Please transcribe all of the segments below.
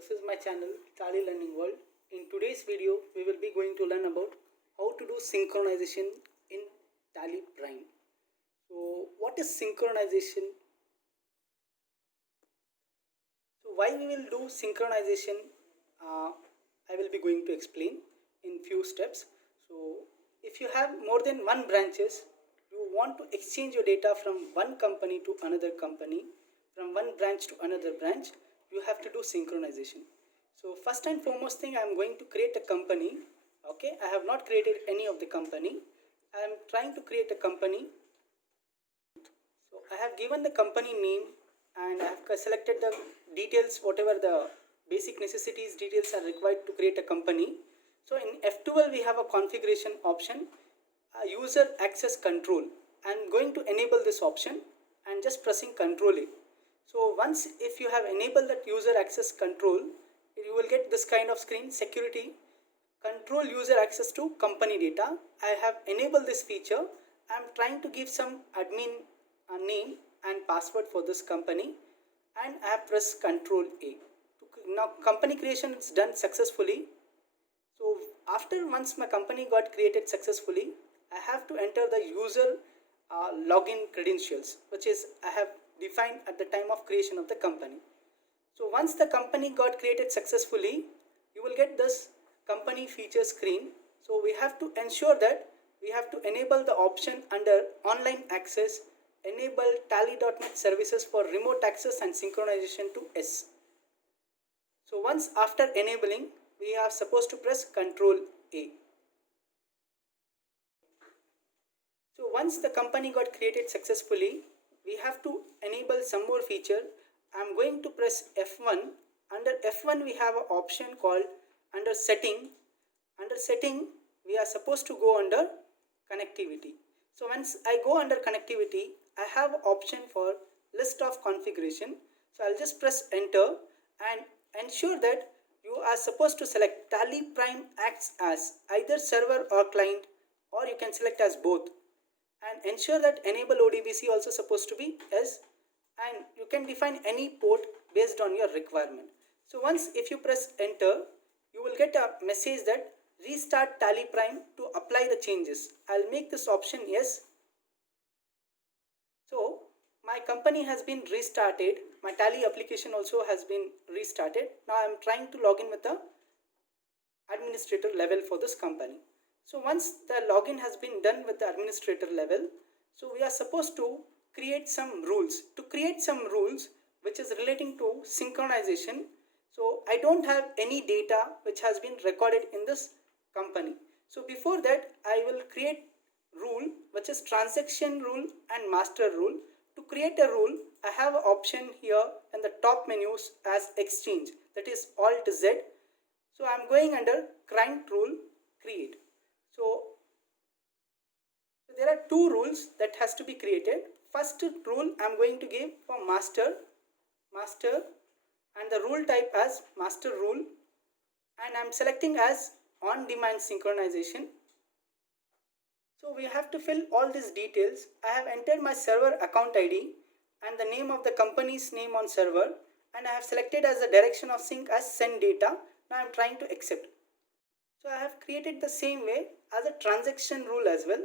This is my channel Tally Learning World. In today's video, we will be going to learn about how to do synchronization in Tally Prime. So, what is synchronization? So, why we will do synchronization? I will be going to explain in few steps. So, if you have more than one branches, you want to exchange your data from one company to another company, from one branch to another branch, you have to do synchronization. So first and foremost thing, I am going to create a company. Okay, I have not created any of the company. I am trying to create a company. So I have given the company name and I have selected the details, whatever the basic necessities details are required to create a company. So in F12 we have a configuration option, user access control. I am going to enable this option and just pressing Control A. So once if you have enabled that user access control, you will get this kind of screen: security, control user access to company data. I have enabled this feature. I am trying to give some admin name and password for this company and I have pressed Control A. Now company creation is done successfully. So after once my company got created successfully, I have to enter the user login credentials, which is I have defined at the time of creation of the company. So once the company got created successfully, you will get this company feature screen. So we have to ensure that we have to enable the option under online access, enable Tally.net services for remote access and synchronization to S. So once after enabling, we are supposed to press Control A. So once the company got created successfully, we have to enable some more feature. I am going to press F1. Under F1 we have an option called under setting. Under setting we are supposed to go under connectivity. So once I go under connectivity, I have an option for list of configuration. So I'll just press enter and ensure that you are supposed to select Tally Prime acts as either server or client, or you can select as both, and ensure that enable ODBC also supposed to be yes, and you can define any port based on your requirement. So once if you press enter, you will get a message that restart Tally Prime to apply the changes. I'll make this option yes. So my company has been restarted. My Tally application also has been restarted. Now I am trying to log in with the administrator level for this company. So once the login has been done with the administrator level, so we are supposed to create some rules. To create some rules which is relating to synchronization. So I don't have any data which has been recorded in this company. So before that I will create rule which is transaction rule and master rule. To create a rule, I have an option here in the top menus as exchange, that is Alt Z. So I am going under client rule create. So there are two rules that has to be created. First rule I am going to give for master, and the rule type as master rule, and I am selecting as on demand synchronization. So we have to fill all these details. I have entered my server account ID and the name of the company's name on server, and I have selected as the direction of sync as send data. Now I am trying to accept. So I have created the same way as a transaction rule as well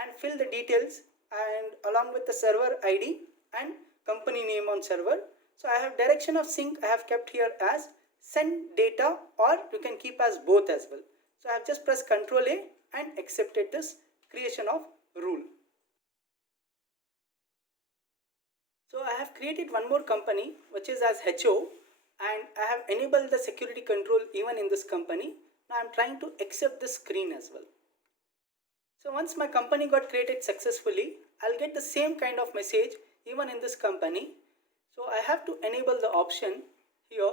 and fill the details and along with the server ID and company name on server. So I have direction of sync I have kept here as send data, or you can keep as both as well. So I have just pressed Control A and accepted this creation of rule. So I have created one more company which is as HO, and I have enabled the security control even in this company. Now I am trying to accept this screen as well. So once my company got created successfully, I'll get the same kind of message even in this company. So I have to enable the option here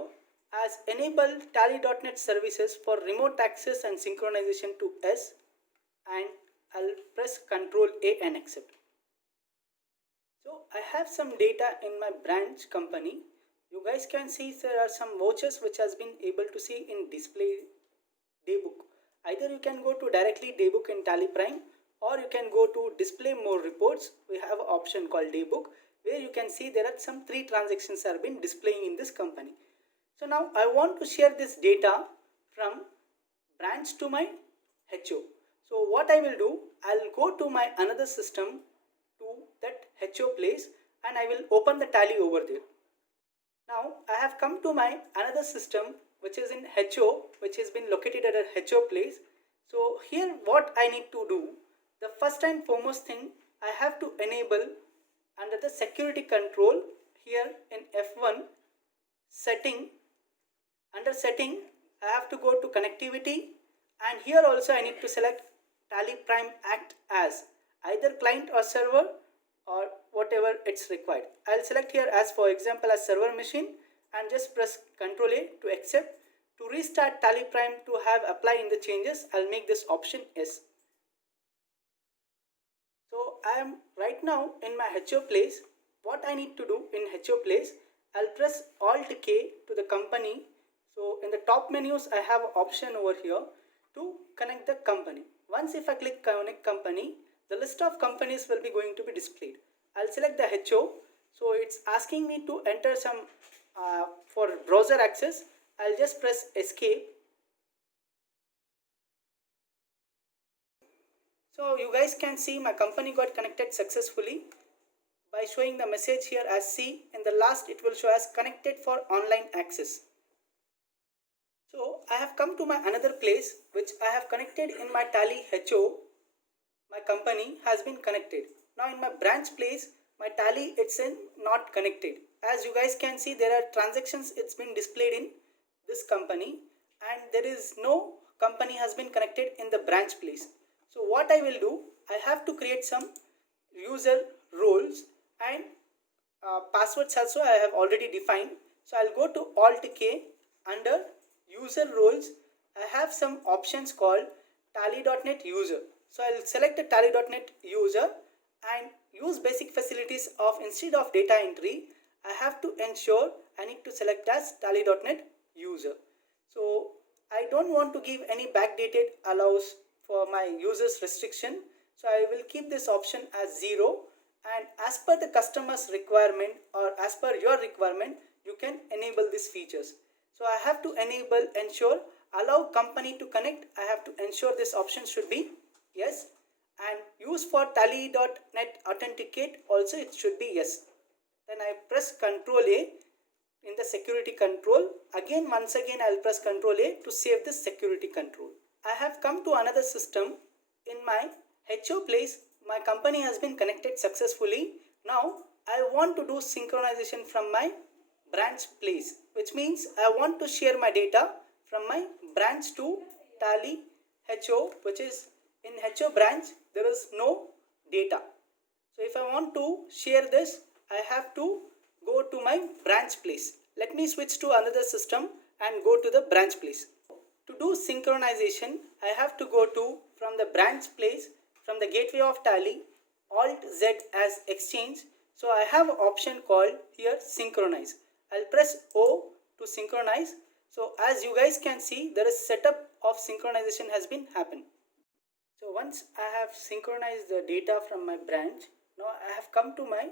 as enable Tally.net services for remote access and synchronization to S, and I'll press Control A and accept. So I have some data in my branch company. You guys can see there are some vouchers which has been able to see in display daybook. Either you can go to directly daybook in Tally Prime, or you can go to display more reports. We have an option called daybook where you can see there are some 3 transactions have been displaying in this company. So now I want to share this data from branch to my HO. So what I will do, I'll go to my another system to that HO place and I will open the tally over there. Now I have come to my another system which is in HO, which has been located at a HO place. So here what I need to do, the first and foremost thing, I have to enable under the security control here in F1 setting. Under setting I have to go to connectivity, and here also I need to select tally prime act as either client or server or whatever it's required. I'll select here as, for example, as server machine, and just press Ctrl A to accept. To restart tally prime to have apply in the changes, I'll make this option yes. So I am right now in my HO place. What I need to do in HO place, I'll press Alt K to the company. So in the top menus I have an option over here to connect the company. Once if I click connect company, the list of companies will be going to be displayed. I'll select the HO. So it's asking me to enter some for browser access. I'll just press escape. So you guys can see my company got connected successfully by showing the message here as C. In the last it will show as connected for online access. So I have come to my another place which I have connected in my tally HO. My company has been connected. Now in my branch place, my tally it's in not connected. As you guys can see, there are transactions it's been displayed in this company, and there is no company has been connected in the branch place. So what I will do, I have to create some user roles, and passwords also I have already defined. So I'll go to Alt K. Under user roles I have some options called tally.net user. So I'll select the tally.net user and use basic facilities of instead of data entry, I have to ensure I need to select as tally.net user. So I don't want to give any backdated allows for my users restriction. So I will keep this option as 0, and as per the customer's requirement or as per your requirement, you can enable these features. So I have to enable ensure allow company to connect. I have to ensure this option should be yes, and use for tally.net authenticate also it should be yes. Then I press Ctrl A in the security control. Again once again I'll press Ctrl A to save this security control. I have come to another system. In my HO place, my company has been connected successfully. Now I want to do synchronization from my branch place, which means I want to share my data from my branch to tally HO, which is in HO branch there is no data. So if I want to share this, I have to go to my branch place. Let me switch to another system and go to the branch place. To do synchronization, I have to go to from the branch place, from the gateway of tally, Alt Z as exchange. So I have an option called here synchronize. I'll press O to synchronize. So as you guys can see, there is setup of synchronization has been happened. So once I have synchronized the data from my branch, now I have come to my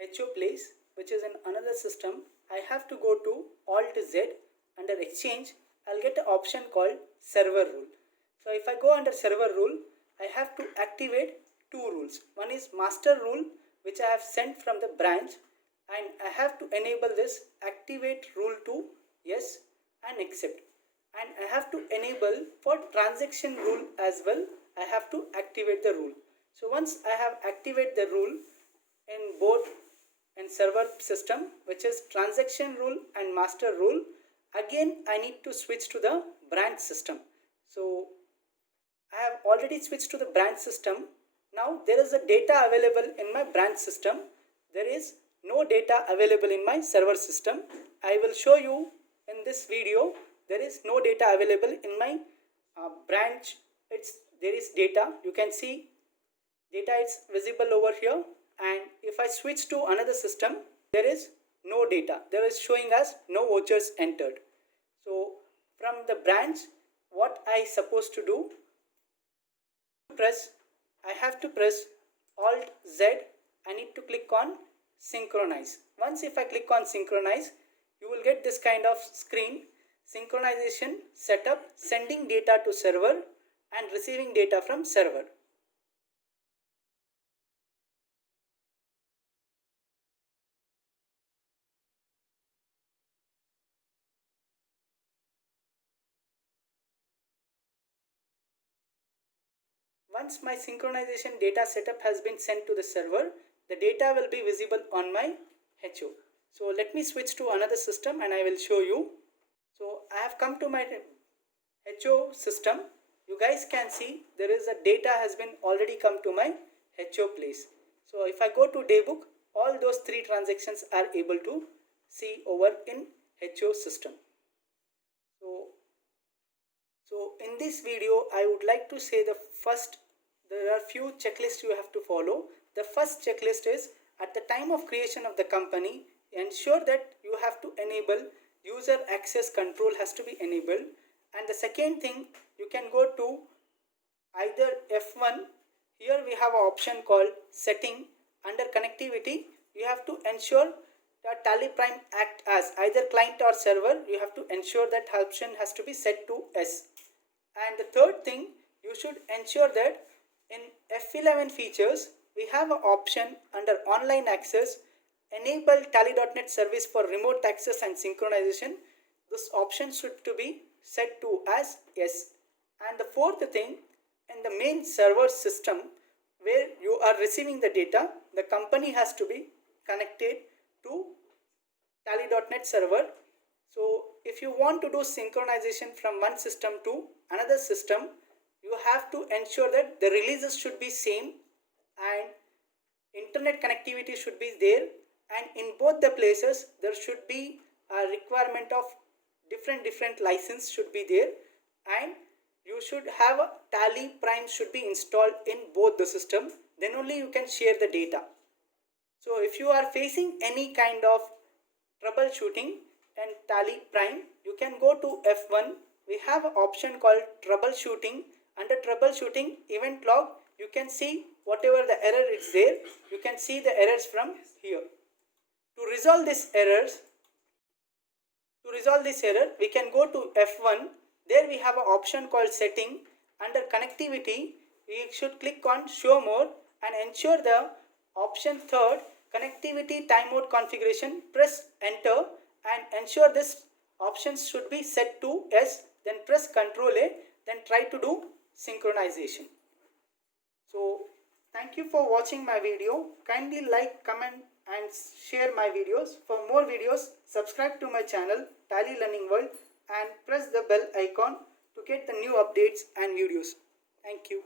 HO place, which is in another system. I have to go to Alt Z. Under exchange, I'll get an option called server rule. So if I go under server rule, I have to activate two rules. One is master rule, which I have sent from the branch, and I have to enable this activate rule to yes and accept. And I have to enable for transaction rule as well. I have to activate the rule. So once I have activated the rule in both in server system, which is transaction rule and master rule, again I need to switch to the branch system. So I have already switched to the branch system. Now there is a data available in my branch system. There is no data available in my server system. I will show you in this video. There is no data available in my branch. There is data. You can see data is visible over here. And if I switch to another system, there is no data. There is showing as no vouchers entered. So from the branch, what I supposed to do, I have to press Alt Z. I need to click on synchronize. Once if I click on synchronize, you will get get this kind of screen: synchronization setup, sending data to server and receiving data from server. Once my synchronization data setup has been sent to the server, the data will be visible on my HO. So let me switch to another system and I will show you. So I have come to my HO system. You guys can see there is a data has been already come to my HO place. So if I go to daybook, all those three transactions are able to see over in HO system. So in this video, I would like to say there are few checklists you have to follow. The first checklist is, at the time of creation of the company, ensure that you have to enable user access control has to be enabled. And the second thing, you can go to either F1. Here we have an option called setting. Under connectivity, you have to ensure that Tally Prime act as either client or server. You have to ensure that option has to be set to S. And the third thing, you should ensure that in F11 features, we have an option under online access, enable Tally.net service for remote access and synchronization. This option should to be set to as yes. And the fourth thing, in the main server system where you are receiving the data, the company has to be connected to Tally.net server. So if you want to do synchronization from one system to another system, you have to ensure that the releases should be same and internet connectivity should be there, and in both the places there should be a requirement of different license should be there, and you should have a Tally Prime should be installed in both the system. Then only you can share the data. So if you are facing any kind of troubleshooting and Tally Prime, you can go to F1. We have an option called troubleshooting. Under troubleshooting event log, you can see whatever the error is there. You can see the errors from here. To resolve this error, we can go to F1. There we have an option called setting. Under connectivity, we should click on show more and ensure the option third, connectivity timeout configuration. Press enter and ensure this options should be set to S. Then press Ctrl A. Then try to do synchronization. So thank you for watching my video. Kindly like, comment and share my videos. For more videos, subscribe to my channel Tally Learning World and press the bell icon to get the new updates and videos. Thank you.